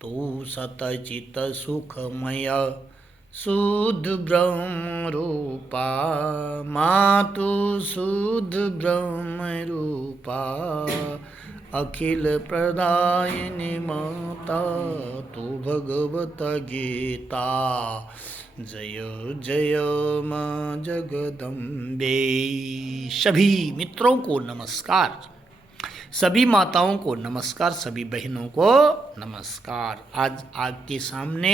तू सतचित सुखमय शुद्ध ब्रह्म रूपा, मातु शुद्ध ब्रह्म रूपा, अखिल प्रदायिनी माता तू भगवत गीता। जय जय माँ जगदम्बे। सभी मित्रों को नमस्कार, सभी माताओं को नमस्कार, सभी बहनों को नमस्कार। आज आपके सामने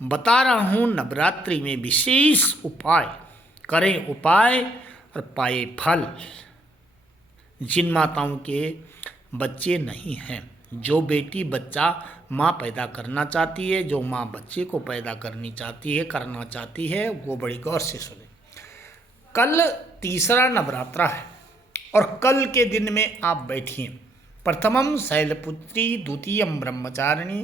बता रहा हूँ नवरात्रि में विशेष उपाय। करें उपाय और पाए फल। जिन माताओं के बच्चे नहीं हैं, जो बेटी बच्चा माँ पैदा करना चाहती है, जो माँ बच्चे को पैदा करना चाहती है, वो बड़ी गौर से सुने। कल तीसरा नवरात्रा है और कल के दिन में आप बैठिए। प्रथमम शैलपुत्री, द्वितीयम ब्रह्मचारिणी,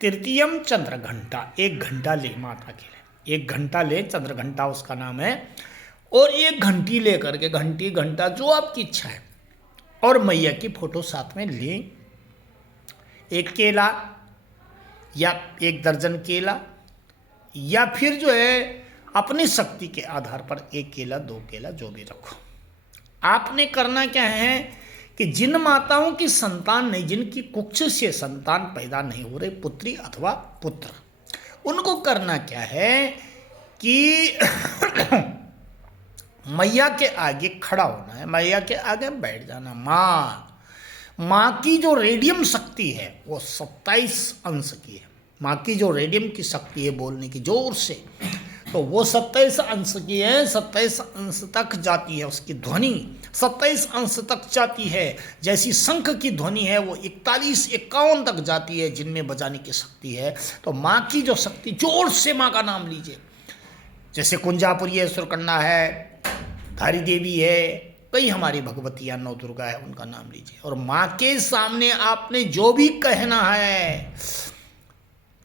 तृतीयम चंद्रघंटा। 1 घंटा ले माता के लिए, 1 घंटा ले, चंद्रघंटा उसका नाम है। और 1 घंटी ले करके, घंटी घंटा जो आपकी इच्छा है, और मैया की फोटो साथ में लें। 1 केला या 1 दर्जन केला, या फिर जो है अपनी शक्ति के आधार पर 1 केला 2 केला जो भी रखो। आपने करना क्या है कि जिन माताओं की संतान नहीं, जिनकी कुक्ष से संतान पैदा नहीं हो रही, पुत्री अथवा पुत्र, उनको करना क्या है कि मैया के आगे खड़ा होना है, मैया के आगे बैठ जाना। माँ की जो रेडियम शक्ति है वो 27 अंश की है। माँ की जो रेडियम की शक्ति है बोलने की जोर से, तो वो 27 अंश की है। 27 अंश तक जाती है उसकी ध्वनि, 27 अंश तक जाती है। जैसी शंख की ध्वनि है वो 41-51 तक जाती है, जिनमें बजाने की शक्ति है। तो माँ की जो शक्ति, जोर से माँ का नाम लीजिए। जैसे कुंजापुरी है, सुरकन्ना है, धारी देवी है, कई हमारी भगवतियाँ, नौ दुर्गा है, उनका नाम लीजिए। और माँ के सामने आपने जो भी कहना है,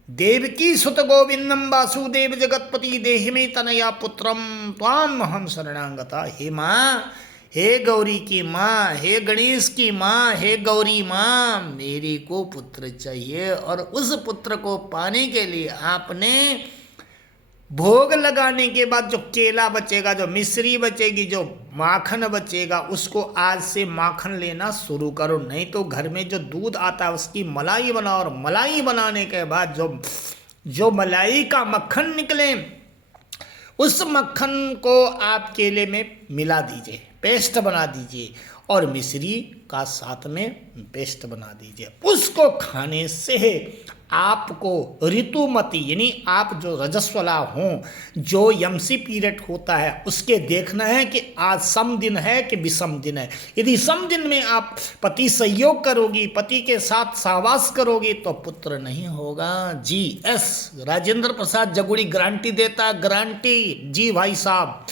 देवकी सुत गोविंदम वासुदेव जगतपति देहि में तनया पुत्रम त्वाम हम शरणागता। हे माँ, हे गौरी की माँ, हे गणेश की माँ, हे गौरी माँ, मेरे को पुत्र चाहिए। और उस पुत्र को पाने के लिए आपने भोग लगाने के बाद जो केला बचेगा, जो मिश्री बचेगी, जो माखन बचेगा, उसको आज से माखन लेना शुरू करो। नहीं तो घर में जो दूध आता है उसकी मलाई बनाओ, और मलाई बनाने के बाद जो मलाई का मक्खन निकले, उस मक्खन को आप केले में मिला दीजिए, पेस्ट बना दीजिए, और मिश्री का साथ में पेस्ट बना दीजिए। उसको खाने से आपको ऋतुमती, यानी आप जो रजस्वला हों, जो यमसी पीरियड होता है, उसके देखना है कि आज सम दिन है कि विषम दिन है। यदि सम दिन में आप पति सहयोग करोगी, पति के साथ सहवास करोगी, तो पुत्र नहीं होगा। GS राजेंद्र प्रसाद जगुड़ी गारंटी देता, गारंटी जी भाई साहब।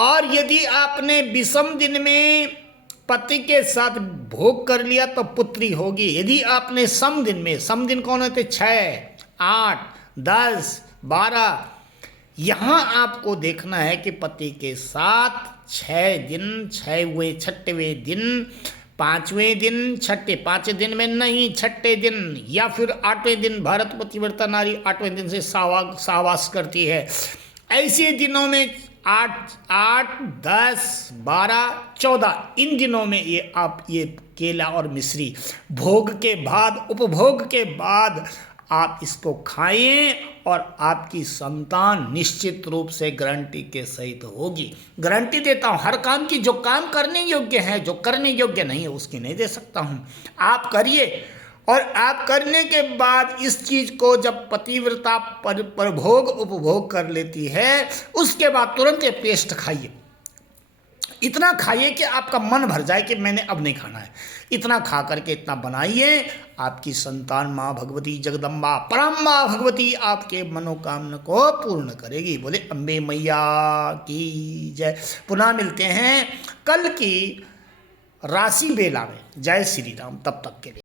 और यदि आपने विषम दिन में पति के साथ भोग कर लिया तो पुत्री होगी। यदि आपने सम दिन में, सम दिन कौन होते, 6, 8, 10, 12, यहाँ आपको देखना है कि पति के साथ 6 दिन, 6वें 6वें दिन, 5वें दिन, 5 दिन में नहीं, 6 दिन या फिर 8वें दिन, भारत पतिव्रता नारी 8वें दिन से सहवास करती है। ऐसे दिनों में 8, 10, 12, 14, इन दिनों में ये आप ये केला और मिश्री भोग के बाद, उपभोग के बाद आप इसको खाएं, और आपकी संतान निश्चित रूप से गारंटी के सहित होगी। गारंटी देता हूँ हर काम की। जो काम करने योग्य है, जो करने योग्य नहीं है, उसकी नहीं दे सकता हूँ। आप करिए, और आप करने के बाद इस चीज को जब पतिव्रता प्रभोग उपभोग कर लेती है, उसके बाद तुरंत ये पेस्ट खाइए। इतना खाइए कि आपका मन भर जाए कि मैंने अब नहीं खाना है। इतना खा करके इतना बनाइए, आपकी संतान माँ भगवती जगदम्बा परम माँ भगवती आपके मनोकामना को पूर्ण करेगी। बोले अम्बे मैया की जय। पुनः मिलते हैं कल की राशि बेला में। जय श्री राम। तब तक के लिए।